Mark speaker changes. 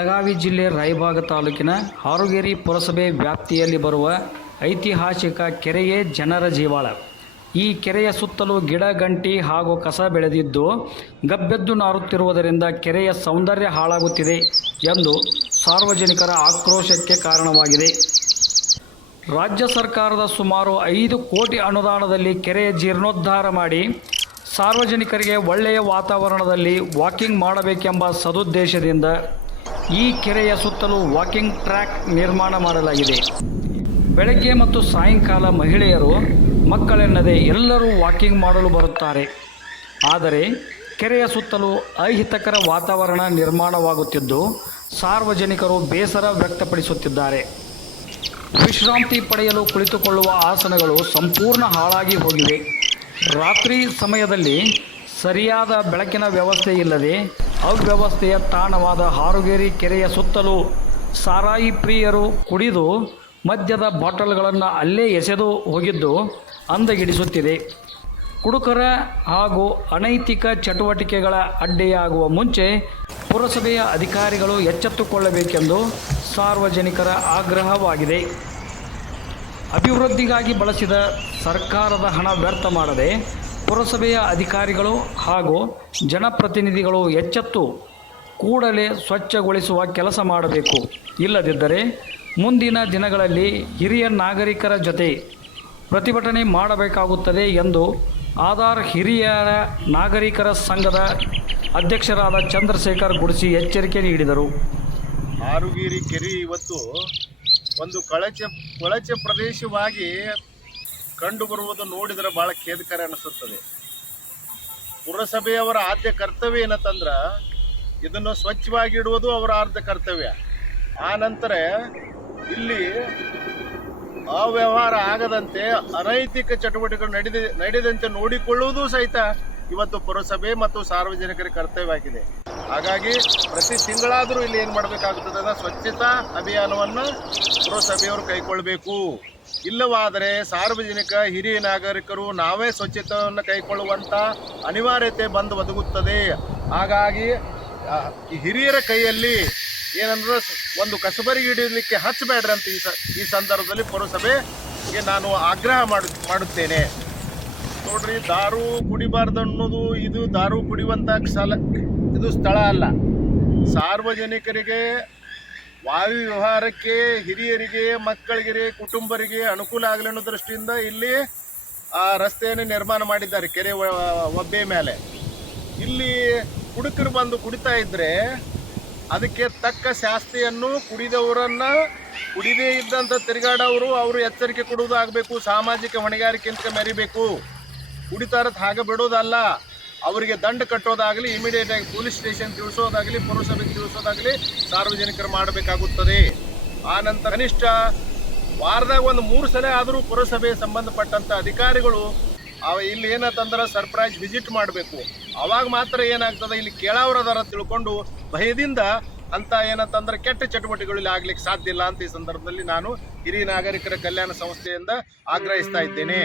Speaker 1: ಬೆಳಗಾವಿ ಜಿಲ್ಲೆ ರಾಯಭಾಗ ತಾಲೂಕಿನ ಹಾರುಗೇರಿ ಪುರಸಭೆ ವ್ಯಾಪ್ತಿಯಲ್ಲಿ ಬರುವ ಐತಿಹಾಸಿಕ ಕೆರೆಯೇ ಜನರ ಜೀವಾಳ. ಈ ಕೆರೆಯ ಸುತ್ತಲೂ ಗಿಡ, ಗಂಟಿ ಹಾಗೂ ಕಸ ಬೆಳೆದಿದ್ದು ಗಬ್ಬೆದ್ದು ನಾರುತ್ತಿರುವುದರಿಂದ ಕೆರೆಯ ಸೌಂದರ್ಯ ಹಾಳಾಗುತ್ತಿದೆ ಎಂದು ಸಾರ್ವಜನಿಕರ ಆಕ್ರೋಶಕ್ಕೆ ಕಾರಣವಾಗಿದೆ. ರಾಜ್ಯ ಸರ್ಕಾರದ ಸುಮಾರು ಐದು ಕೋಟಿ ಅನುದಾನದಲ್ಲಿ ಕೆರೆಯ ಜೀರ್ಣೋದ್ಧಾರ ಮಾಡಿ ಸಾರ್ವಜನಿಕರಿಗೆ ಒಳ್ಳೆಯ ವಾತಾವರಣದಲ್ಲಿ ವಾಕಿಂಗ್ ಮಾಡಬೇಕೆಂಬ ಸದುದ್ದೇಶದಿಂದ ಈ ಕೆರೆಯ ಸುತ್ತಲೂ ವಾಕಿಂಗ್ ಟ್ರ್ಯಾಕ್ ನಿರ್ಮಾಣ ಮಾಡಲಾಗಿದೆ. ಬೆಳಗ್ಗೆ ಮತ್ತು ಸಾಯಂಕಾಲ ಮಹಿಳೆಯರು ಮಕ್ಕಳೆನ್ನದೆ ಎಲ್ಲರೂ ವಾಕಿಂಗ್ ಮಾಡಲು ಬರುತ್ತಾರೆ. ಆದರೆ ಕೆರೆಯ ಸುತ್ತಲೂ ಅಹಿತಕರ ವಾತಾವರಣ ನಿರ್ಮಾಣವಾಗುತ್ತಿದ್ದು, ಸಾರ್ವಜನಿಕರು ಬೇಸರ ವ್ಯಕ್ತಪಡಿಸುತ್ತಿದ್ದಾರೆ. ವಿಶ್ರಾಂತಿ ಪಡೆಯಲು ಕುಳಿತುಕೊಳ್ಳುವ ಆಸನಗಳು ಸಂಪೂರ್ಣ ಹಾಳಾಗಿ ಹೋಗಿವೆ. ರಾತ್ರಿ ಸಮಯದಲ್ಲಿ ಸರಿಯಾದ ಬೆಳಕಿನ ವ್ಯವಸ್ಥೆ ಇಲ್ಲದೆ ಅವ್ಯವಸ್ಥೆಯ ತಾಣವಾದ ಹಾರುಗೇರಿ ಕೆರೆಯ ಸುತ್ತಲೂ ಸಾರಾಯಿ ಪ್ರಿಯರು ಕುಡಿದು ಮದ್ಯದ ಬಾಟಲ್ಗಳನ್ನು ಅಲ್ಲೇ ಎಸೆದು ಹೋಗಿದ್ದು ಅಂದಗಿಡಿಸುತ್ತಿದೆ. ಕುಡುಕರ ಹಾಗೂ ಅನೈತಿಕ ಚಟುವಟಿಕೆಗಳ ಅಡ್ಡೆಯಾಗುವ ಮುಂಚೆ ಪುರಸಭೆಯ ಅಧಿಕಾರಿಗಳು ಎಚ್ಚೆತ್ತುಕೊಳ್ಳಬೇಕೆಂದು ಸಾರ್ವಜನಿಕರ ಆಗ್ರಹವಾಗಿದೆ. ಅಭಿವೃದ್ಧಿಗಾಗಿ ಬಳಸಿದ ಸರ್ಕಾರದ ಹಣ ವ್ಯರ್ಥ ಮಾಡದೆ ಪುರಸಭೆಯ ಅಧಿಕಾರಿಗಳು ಹಾಗೂ ಜನಪ್ರತಿನಿಧಿಗಳು ಎಚ್ಚೆತ್ತು ಕೂಡಲೇ ಸ್ವಚ್ಛಗೊಳಿಸುವ ಕೆಲಸ ಮಾಡಬೇಕು. ಇಲ್ಲದಿದ್ದರೆ ಮುಂದಿನ ದಿನಗಳಲ್ಲಿ ಹಿರಿಯ ನಾಗರಿಕರ ಜೊತೆ ಪ್ರತಿಭಟನೆ ಮಾಡಬೇಕಾಗುತ್ತದೆ ಎಂದು ಆಧಾರ್ ಹಿರಿಯರ ನಾಗರಿಕರ ಸಂಘದ ಅಧ್ಯಕ್ಷರಾದ ಚಂದ್ರಶೇಖರ್ ಗುಡಿಸಿ ಎಚ್ಚರಿಕೆ ನೀಡಿದರು.
Speaker 2: ಆರುಗಿರಿ ಕೆರೆ ಇವತ್ತು ಒಂದು ಕಳಚೆ, ಕೊಳಚೆ ಪ್ರದೇಶವಾಗಿ ಕಂಡು ಬರುವುದು ನೋಡಿದರೆ ಬಹಳ ಖೇದಕರ ಅನಿಸುತ್ತದೆ. ಪುರಸಭೆಯವರ ಆದ್ಯ ಕರ್ತವ್ಯ ಏನಂತಂದ್ರ, ಇದನ್ನು ಸ್ವಚ್ಛವಾಗಿ ಇಡುವುದು ಅವರ ಆದ್ಯ ಕರ್ತವ್ಯ. ಆ ನಂತರ ಇಲ್ಲಿ ಅವ್ಯವಹಾರ ಆಗದಂತೆ ಅನೈತಿಕ ಚಟುವಟಿಕೆಗಳು ನಡೆದ, ನಡೆದಂತೆ ನೋಡಿಕೊಳ್ಳುವುದು ಸಹಿತ ಇವತ್ತು ಪುರಸಭೆ ಮತ್ತು ಸಾರ್ವಜನಿಕರ ಕರ್ತವ್ಯವಾಗಿದೆ. ಹಾಗಾಗಿ ಪ್ರತಿ ತಿಂಗಳಾದರೂ ಇಲ್ಲಿ ಏನು ಮಾಡಬೇಕಾಗುತ್ತದೆ ಸ್ವಚ್ಛತಾ ಅಭಿಯಾನವನ್ನು ಪುರಸಭೆಯವರು ಕೈಗೊಳ್ಳಬೇಕು. ಇಲ್ಲವಾದರೆ ಸಾರ್ವಜನಿಕ ಹಿರಿಯ ನಾಗರಿಕರು ನಾವೇ ಸ್ವಚ್ಛತೆಯನ್ನು ಕೈಗೊಳ್ಳುವಂಥ ಅನಿವಾರ್ಯತೆ ಬಂದು ಒದಗುತ್ತದೆ. ಹಾಗಾಗಿ ಹಿರಿಯರ ಕೈಯಲ್ಲಿ ಏನಂದ್ರೆ ಒಂದು ಕಸಬರಿಗೆ ಹಿಡಿಯಲಿಕ್ಕೆ ಹಚ್ಚಬೇಡ್ರಿ ಅಂತ ಈ ಸ, ಈ ಸಂದರ್ಭದಲ್ಲಿ ಪುರಸಭೆಗೆ ನಾನು ಆಗ್ರಹ ಮಾಡು, ಮಾಡುತ್ತೇನೆ. ನೋಡ್ರಿ, ದಾರು ಕುಡಿಬಾರ್ದು ಅನ್ನೋದು ಇದು ದಾರು ಕುಡಿಯುವಂತ ಸ್ಥಳ ಇದು ಸ್ಥಳ ಅಲ್ಲ. ಸಾರ್ವಜನಿಕರಿಗೆ ವಾಯು ವ್ಯವಹಾರಕ್ಕೆ, ಹಿರಿಯರಿಗೆ, ಮಕ್ಕಳಿಗೆ, ಕುಟುಂಬರಿಗೆ ಅನುಕೂಲ ಆಗಲಿ ಅನ್ನೋ ದೃಷ್ಟಿಯಿಂದ ಇಲ್ಲಿ, ಆ ರಸ್ತೆಯನ್ನು ನಿರ್ಮಾಣ ಮಾಡಿದ್ದಾರೆ ಕೆರೆ ಒಬ್ಬೆ ಮೇಲೆ. ಇಲ್ಲಿ ಕುಡುಕರು ಬಂದು ಕುಡಿತಾ ಇದ್ದರೆ ಅದಕ್ಕೆ ತಕ್ಕ ಶಾಸ್ತಿಯನ್ನು ಕುಡಿದವರನ್ನ ಕುಡಿದೇ ಇದ್ದಂಥ ತಿರುಗಾಡೋರು ಅವರು ಎಚ್ಚರಿಕೆ ಕೊಡುವುದಾಗಬೇಕು, ಸಾಮಾಜಿಕ ಹೊಣೆಗಾರಿಕೆ ಅಂತ ಮೆರಿಬೇಕು ಕುಡಿತಾರತ್ ಹಾಗೆ ಬಿಡೋದಲ್ಲ. ಅವರಿಗೆ ದಂಡ ಕಟ್ಟೋದಾಗಲಿ ಇಮಿಡಿಯೇಟ್ ಆಗಿ ಪೊಲೀಸ್ ಸ್ಟೇಷನ್ ತಿಳಿಸೋದಾಗಲಿ, ಪುರಸಭೆಗೆ ತಿಳಿಸೋದಾಗಲಿ ಸಾರ್ವಜನಿಕರು ಮಾಡಬೇಕಾಗುತ್ತದೆ. ಆ ನಂತರ ಕನಿಷ್ಠ ವಾರದಾಗ ಒಂದು ಮೂರು ಸಲ ಆದರೂ ಪುರಸಭೆ ಸಂಬಂಧಪಟ್ಟಂತ ಅಧಿಕಾರಿಗಳು, ಅವ ಇಲ್ಲಿ ಏನಂತಂದ್ರೆ ಸರ್ಪ್ರೈಸ್ ವಿಸಿಟ್ ಮಾಡಬೇಕು. ಅವಾಗ ಮಾತ್ರ ಏನಾಗ್ತದೆ, ಇಲ್ಲಿ ಕೇಳಾವ್ರದಾರ ತಿಳ್ಕೊಂಡು ಭಯದಿಂದ ಅಂತ ಏನಂತಂದ್ರೆ ಕೆಟ್ಟ ಚಟುವಟಿಕೆಗಳು ಇಲ್ಲಿ ಆಗ್ಲಿಕ್ಕೆ ಸಾಧ್ಯ ಇಲ್ಲ ಅಂತ ಈ ಸಂದರ್ಭದಲ್ಲಿ ನಾನು ಹಿರಿಯ ನಾಗರಿಕರ ಕಲ್ಯಾಣ ಸಂಸ್ಥೆಯಿಂದ ಆಗ್ರಹಿಸ್ತಾ ಇದ್ದೇನೆ.